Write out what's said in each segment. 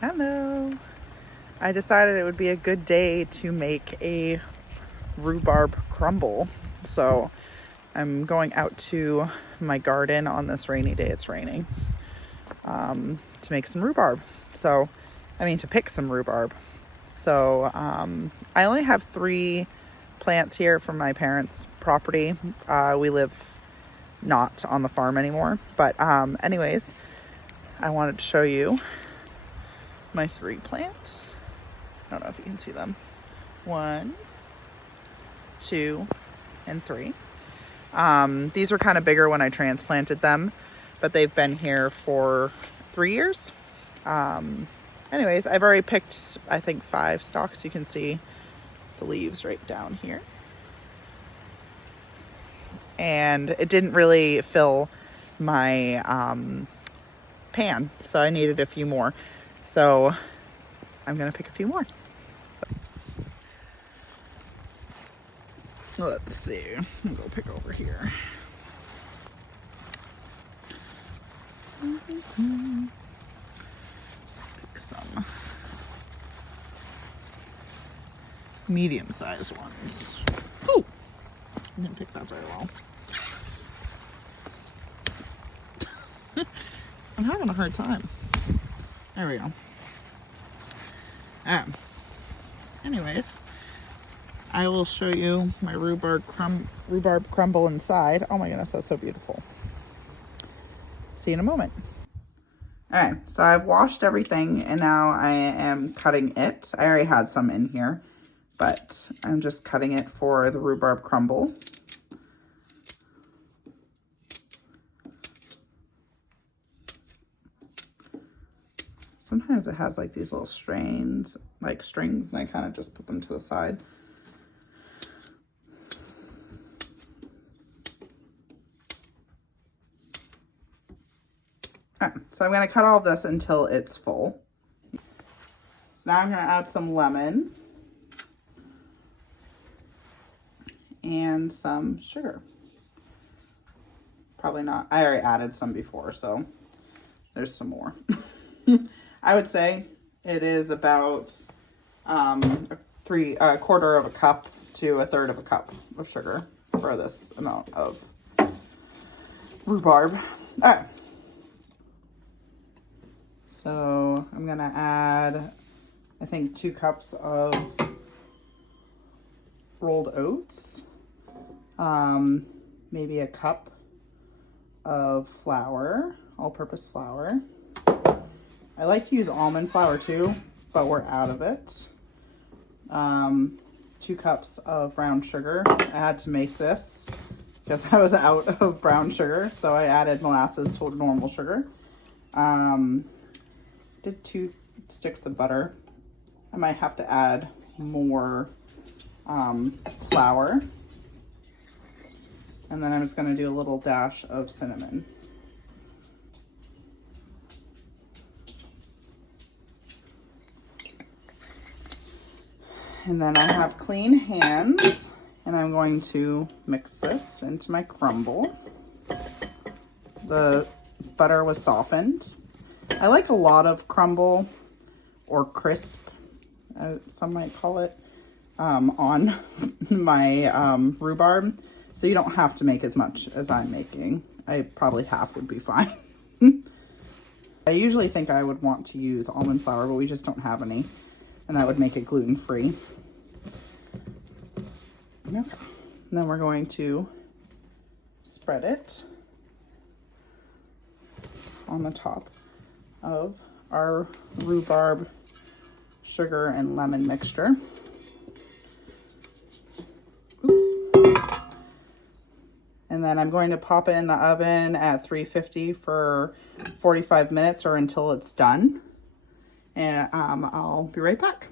Hello. I decided it would be a good day to make a rhubarb crumble. So I'm going out to my garden on this rainy day. It's raining. To make some rhubarb. To pick some rhubarb. So I only have 3 plants here from my parents' property. We live not on the farm anymore. But anyways, I wanted to show you my 3 plants. I don't know if you can see them. 1, 2, and 3. These were kind of bigger when I transplanted them, but they've been here for 3 years. Anyways, I've already picked, I think, 5 stalks. You can see the leaves right down here. And it didn't really fill my pan, so I needed a few more. So I'm gonna pick a few more. Let's see, I'll go pick over here. Pick some medium-sized ones. Ooh, I didn't pick that very well. I'm having a hard time. There we go. Anyways, I will show you my rhubarb crumble inside. Oh my goodness, that's so beautiful. See you in a moment. All right, so I've washed everything and now I am cutting it. I already had some in here, but I'm just cutting it for the rhubarb crumble. Sometimes it has like these little strings, and I kind of just put them to the side. All right, so I'm gonna cut all of this until it's full. So now I'm gonna add some lemon and some sugar. Probably not, I already added some before, so there's some more. I would say it is about a quarter of a cup to a third of a cup of sugar for this amount of rhubarb. All right. So I'm gonna add, I think, 2 cups of rolled oats, maybe a cup of flour, all-purpose flour. I like to use almond flour too, but we're out of it. 2 cups of brown sugar. I had to make this because I was out of brown sugar, so I added molasses to normal sugar. Did 2 sticks of butter. I might have to add more flour. And then I'm just gonna do a little dash of cinnamon. And then I have clean hands, and I'm going to mix this into my crumble. The butter was softened. I like a lot of crumble, or crisp, some might call it, on my rhubarb. So you don't have to make as much as I'm making. Probably half would be fine. I usually think I would want to use almond flour, but we just don't have any. And that would make it gluten-free. Okay. And then we're going to spread it on the top of our rhubarb sugar and lemon mixture. Oops. And then I'm going to pop it in the oven at 350 for 45 minutes or until it's done. And I'll be right back.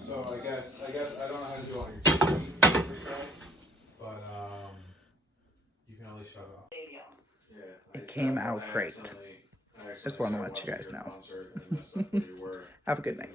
So I guess I don't know how to do it on your TV but you can only shut it off. Yeah, It came out great. Just want to let you guys know. Have a good night.